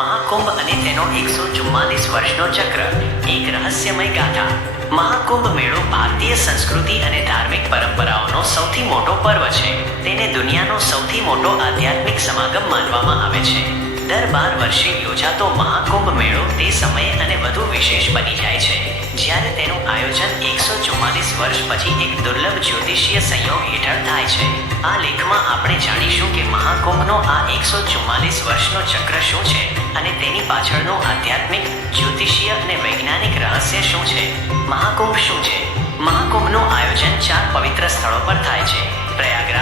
મહાકુંભ અને તેનો એકસો ચુમ્માલીસ વર્ષનો ચક્ર, એક રહસ્યમય ગાથા. મહાકુંભ મેળો ભારતીય સંસ્કૃતિ અને ધાર્મિક પરંપરાઓનો સૌથી મોટો પર્વ છે. તેને દુનિયાનો સૌથી મોટો આધ્યાત્મિક સમાગમ માનવામાં આવે છે. દર બાર વર્ષે યોજાતો મહાકુંભ તે સમયે અને વધુ વિશેષ બની જાય છે. જ્યારે તેનું આયોજન એકસો ચુમ્માલીસ વર્ષ પછી એક દુર્લભ જ્યોતિષીય સંયોગ હેઠળ થાય છે. આ લેખમાં આપણે જાણીશું કે મહાકુંભનો આ એકસો ચુમ્માલીસ વર્ષનો ચક્ર શું છે અને તેની પાછળનું આધ્યાત્મિક, જ્યોતિષીય અને વૈજ્ઞાનિક રહસ્ય શું છે? મહાકુંભ શું છે? મહાકુંભનું આયોજન ચાર પવિત્ર સ્થળો પર થાય છે. પ્રયાગરાજ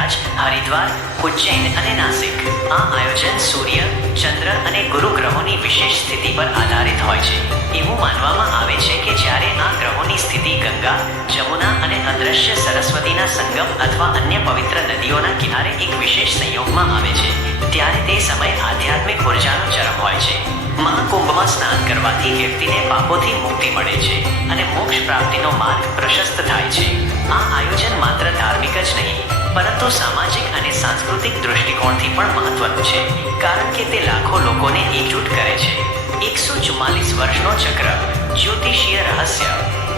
હરિદ્વાર ઉજ્જૈન અને નાસિક. આ આયોજન સૂર્ય, ચંદ્ર અને ગુરુ ગ્રહોની વિશેષ સ્થિતિ પર આધારિત હોય છે. એવું માનવામાં આવે છે કે જ્યારે આ ગ્રહોની સ્થિતિ ગંગા, જમુના અને અદ્રશ્ય સરસ્વતીના સંગમ અથવા અન્ય પવિત્ર નદીઓના કિનારે એક વિશેષ સંયોગમાં આવે છે, ત્યારે તે સમય આધ્યાત્મિક ઉર્જાનો ચરમ હોય છે. મહાકુંભમાં સ્નાન કરવાથી વ્યક્તિને પાપોથી મુક્તિ મળે છે અને મોક્ષ પ્રાપ્તિનો માર્ગ પ્રશસ્ત થાય છે. આ આયોજન માત્ર ધાર્મિક જ નહીં પરંતુ સામાજિક અને સાંસ્કૃતિક દૃષ્ટિકોણથી પણ મહત્વનું છે, કારણ કે તે લાખો લોકોને એકજૂટ કરે છે. એકસો ચુમ્માલીસ વર્ષનો ચક્ર, જ્યોતિષીય રહસ્ય.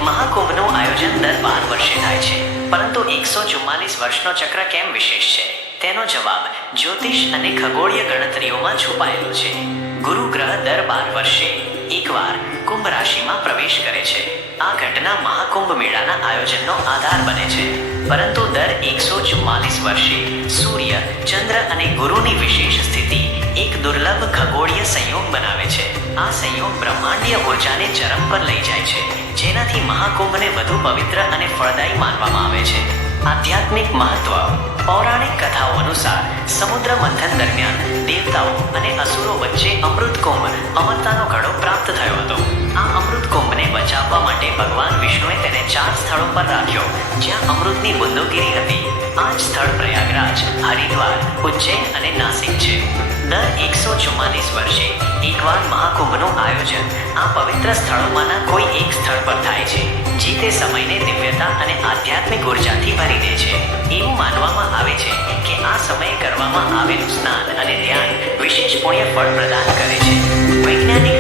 મહાકુંભનું આયોજન દર બાર વર્ષે થાય છે, પરંતુ એકસો ચુમ્માલીસ વર્ષનો ચક્ર કેમ વિશેષ છે? તેનો જવાબ જ્યોતિષ અને ખગોળીય ગણતરીઓમાં છુપાયેલો છે. ગુરુ ગ્રહ દર બાર વર્ષે એકવાર કુંભ રાશિમાં પ્રવેશ કરે છે. આ ઘટના મહાકુંભ મેળાના આયોજનનો આધાર બને છે. પરંતુ દર એકસો ચુમ્માલીસ વર્ષે સૂર્ય, ચંદ્ર અને ગુરુની વિશેષ સ્થિતિ એક દુર્લભ ખગોળીય સંયોગ બનાવે છે. આ સંયોગ બ્રહ્માંડીય ઉર્જાને ચરમ પર લઈ જાય છે, જેનાથી મહાકુંભને વધુ પવિત્ર અને ફળદાયી માનવામાં આવે છે. આધ્યાત્મિક મહત્વ, પૌરાણિક કથાઓ અનુસાર સમુદ્ર મંથન દરમિયાન દેવતાઓ અને અસુરો વચ્ચે અમૃત કુંભ અમરતાનો ઘડો પ્રાપ્ત થયો હતો. આ અમૃત કુંભને બચાવવા માટે ભગવાન વિષ્ણુએ તેને ચાર સ્થળો પર રાખ્યો, જ્યાં અમૃતની બુંદોગીરી હતી. આ જ સ્થળ પ્રયાગરાજ, હરિદ્વાર, ઉજ્જૈન અને નાસિક છે. દર એકસો ચુમ્માલીસ વર્ષે એકવાર મહાકુંભનું આયોજન આ પવિત્ર સ્થળોમાંના કોઈ એક સ્થળ પર થાય છે, જે તે સમયને દિવ્યતા અને આધ્યાત્મિક ઉર્જાથી ભરી દે છે. એવું માનવામાં આવે છે કે આ સમયે કરવામાં આવેલું સ્નાન અને ધ્યાન વિશેષ પુણ્ય ફળ પ્રદાન કરે છે. વૈજ્ઞાનિક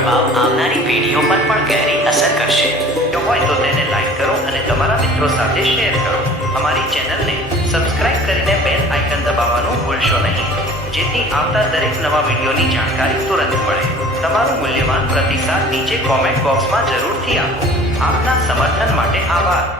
પ્રભાવ આવનારી પેઢીઓ પર પણ ગહેરી અસર કરશે. જો હોય તો તેને લાઈક કરો અને તમારા મિત્રો સાથે શેર કરો. અમારી ચેનલને સબસ્ક્રાઇબ કરીને બેલ આઇકન દબાવવાનું ભૂલશો નહીં. જેથી આવતા દરેક નવા વિડીયોની જાણકારી તુરંત મળે. તમારું મૂલ્યવાન પ્રતિસાદ નીચે કોમેન્ટ બોક્સમાં જરૂરથી આપો. આપના સમર્થન માટે આભાર.